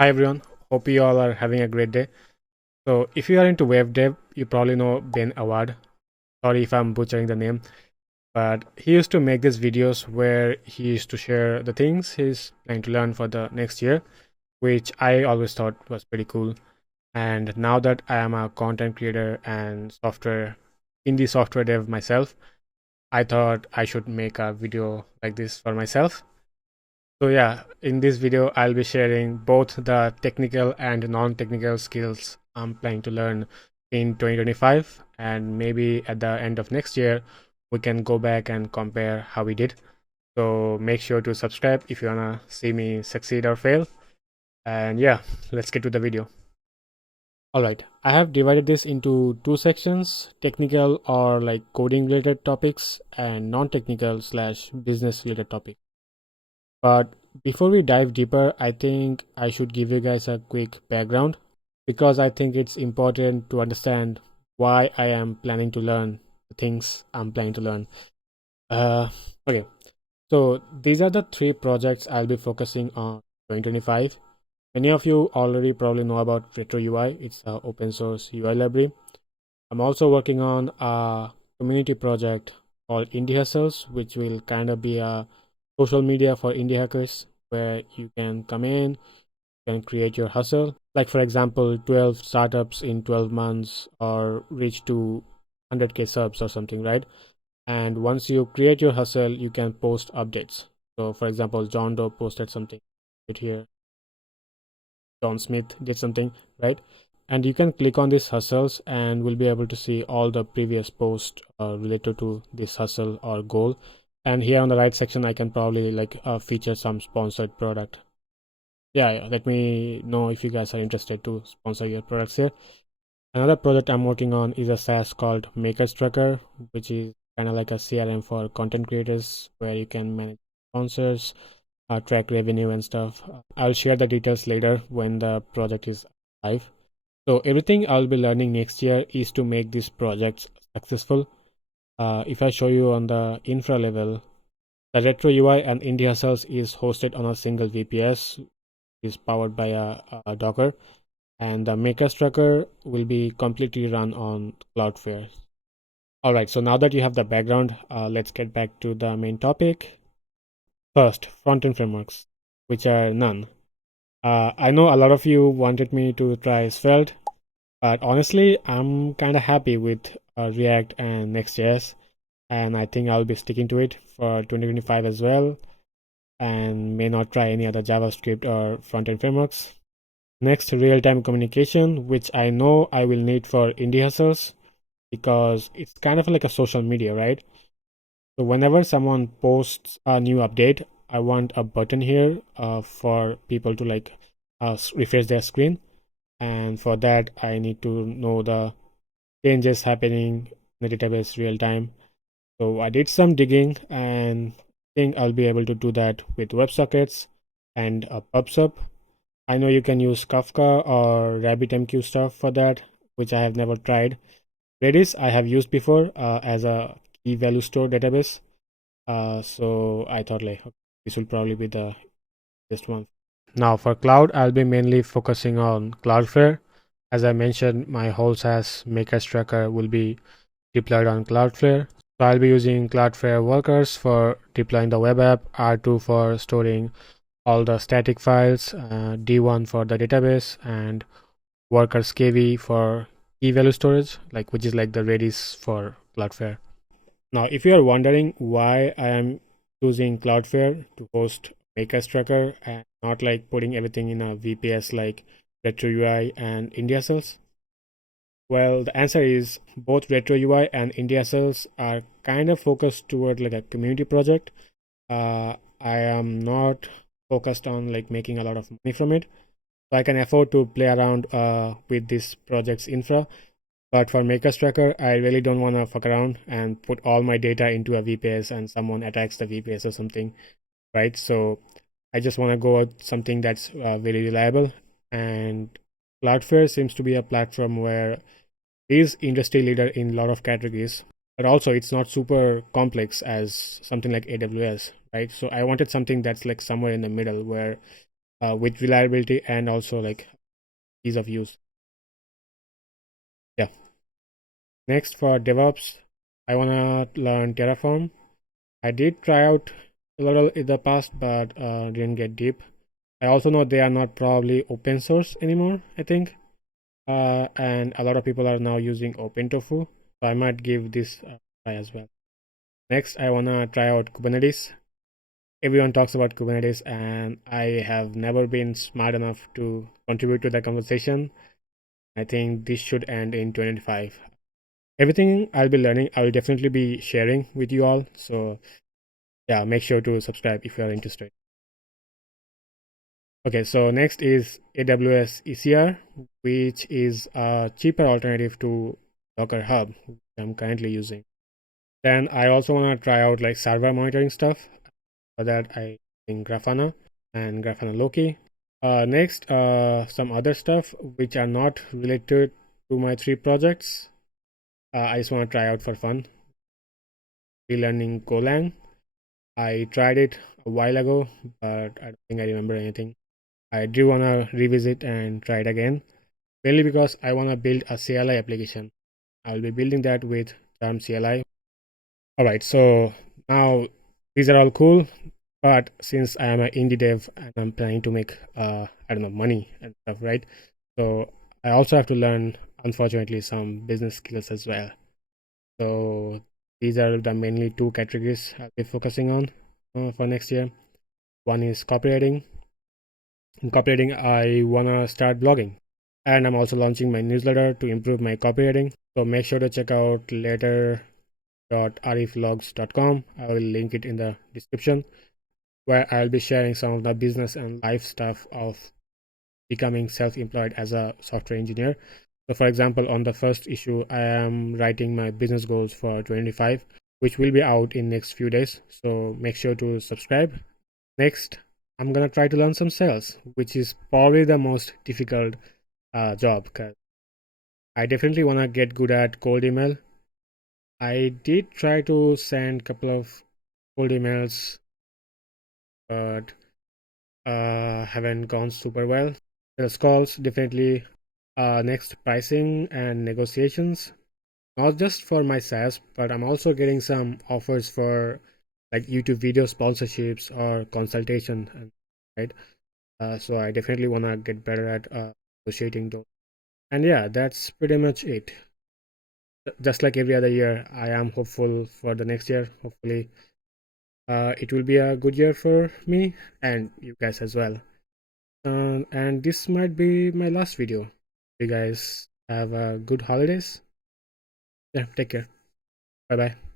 Hi everyone, hope you all are having a great day. So, if you are into web dev, you probably know Ben Awad. Sorry if I'm butchering the name, but he used to make these videos where he used to share the things he's planning to learn for the next year, which I always thought was pretty cool. And now that I am a content creator and indie software dev myself, I thought I should make a video like this for myself. So yeah, in this video, I'll be sharing both the technical and non-technical skills I'm planning to learn in 2025, and maybe at the end of next year, we can go back and compare how we did. So make sure to subscribe if you wanna see me succeed or fail. And yeah, let's get to the video. All right, I have divided this into two sections: technical or like coding related topics, and non-technical slash business related topics. But before we dive deeper, I think I should give you guys a quick background because I think it's important to understand why I am planning to learn the things I'm planning to learn. Uh, okay, so these are the three projects I'll be focusing on 2025. Many of you already probably know about Retro UI, it's an open source UI library. I'm also working on a community project called Indie Hustles, which will kind of be a social media for indie hackers where you can come in, can create your hustle. Like for example, 12 startups in 12 months or reach to 100k subs or something, right? And once you create your hustle, you can post updates. So for example, John Doe posted something right here. John Smith did something, right? And you can click on these hustles and we'll be able to see all the previous posts related to this hustle or goal. And here on the right section, I can probably like feature some sponsored product. Yeah, let me know if you guys are interested to sponsor your products here. Another project I'm working on is a SaaS called Makers Tracker, which is kind of like a CRM for content creators where you can manage sponsors, track revenue and stuff. I'll share the details later when the project is live. So everything I'll be learning next year is to make these projects successful. If I show you on the infra level, the Retro UI and Indie Hustles is hosted on a single VPS, is powered by a Docker, and the Makers Tracker will be completely run on Cloudflare. All right, so now that you have the background, let's get back to the main topic. First, front-end frameworks, which are none. I know a lot of you wanted me to try Svelte, but honestly, I'm kind of happy with React and Next.js, and I think I'll be sticking to it for 2025 as well, and may not try any other JavaScript or front-end frameworks. Next, real-time communication, which I know I will need for indie hustles because it's kind of like a social media, right? So whenever someone posts a new update, I want a button here for people to like refresh their screen, and for that I need to know the changes happening in the database real time. So I did some digging and think I'll be able to do that with WebSockets and a PubSub. I know you can use Kafka or RabbitMQ stuff for that, which I have never tried. Redis I have used before as a key value store database. So I thought like okay, this will probably be the best one. Now for cloud, I'll be mainly focusing on Cloudflare. As I mentioned, my whole SaaS Makers Tracker will be deployed on Cloudflare. So I'll be using Cloudflare workers for deploying the web app, R2 for storing all the static files, D1 for the database, and workers KV for key value storage, like which is like the Redis for Cloudflare. Now, if you are wondering why I am choosing Cloudflare to host Makers Tracker and not like putting everything in a VPS like Retro UI and India Cells, well, the answer is both Retro UI and India Cells are kind of focused toward like a community project. I am not focused on like making a lot of money from it, so I can afford to play around with this project's infra. But for Makers Tracker, I really don't want to fuck around and put all my data into a VPS and someone attacks the VPS or something, right? So I just want to go with something that's very reliable. And Cloudflare seems to be a platform where it is industry leader in a lot of categories, but also it's not super complex as something like AWS, right? So I wanted something that's like somewhere in the middle where with reliability and also like ease of use. Yeah. Next for DevOps, I wanna learn Terraform. I did try out a little in the past, but didn't get deep. I also know they are not probably open source anymore, I think. And a lot of people are now using OpenTofu. So I might give this a try as well. Next, I wanna try out Kubernetes. Everyone talks about Kubernetes, and I have never been smart enough to contribute to the conversation. I think this should end in 2025. Everything I'll be learning, I will definitely be sharing with you all. So yeah, make sure to subscribe if you are interested. Okay, so next is AWS ECR, which is a cheaper alternative to Docker Hub, which I'm currently using. Then I also want to try out like server monitoring stuff. For that, I think Grafana and Grafana Loki. Next, some other stuff which are not related to my three projects. I just want to try out for fun. Relearning Golang. I tried it a while ago, but I don't think I remember anything. I do want to revisit and try it again, mainly because I want to build a CLI application. I'll be building that with Charm CLI. All right, so now these are all cool, but since I am an indie dev and I'm planning to make I don't know, money and stuff, right? So I also have to learn, unfortunately, some business skills as well. So these are the mainly two categories I'll be focusing on for next year. One is copywriting. In copywriting, I wanna start blogging, and I'm also launching my newsletter to improve my copywriting. So make sure to check out later.arifvlogs.com. I will link it in the description, where I'll be sharing some of the business and life stuff of becoming self-employed as a software engineer. So for example, on the first issue, I am writing my business goals for 25, which will be out in next few days. So make sure to subscribe. Next, I'm gonna try to learn some sales, which is probably the most difficult job, because I definitely want to get good at cold email. I did try to send a couple of cold emails, but haven't gone super well. Sales calls definitely. Next, pricing and negotiations. Not just for my SaaS, but I'm also getting some offers for like YouTube video sponsorships or consultation, right? So I definitely want to get better at negotiating those. And yeah, that's pretty much it. Just like every other year, I am hopeful for the next year. Hopefully, it will be a good year for me and you guys as well. And this might be my last video. You guys have a good holidays. Yeah, take care. Bye bye.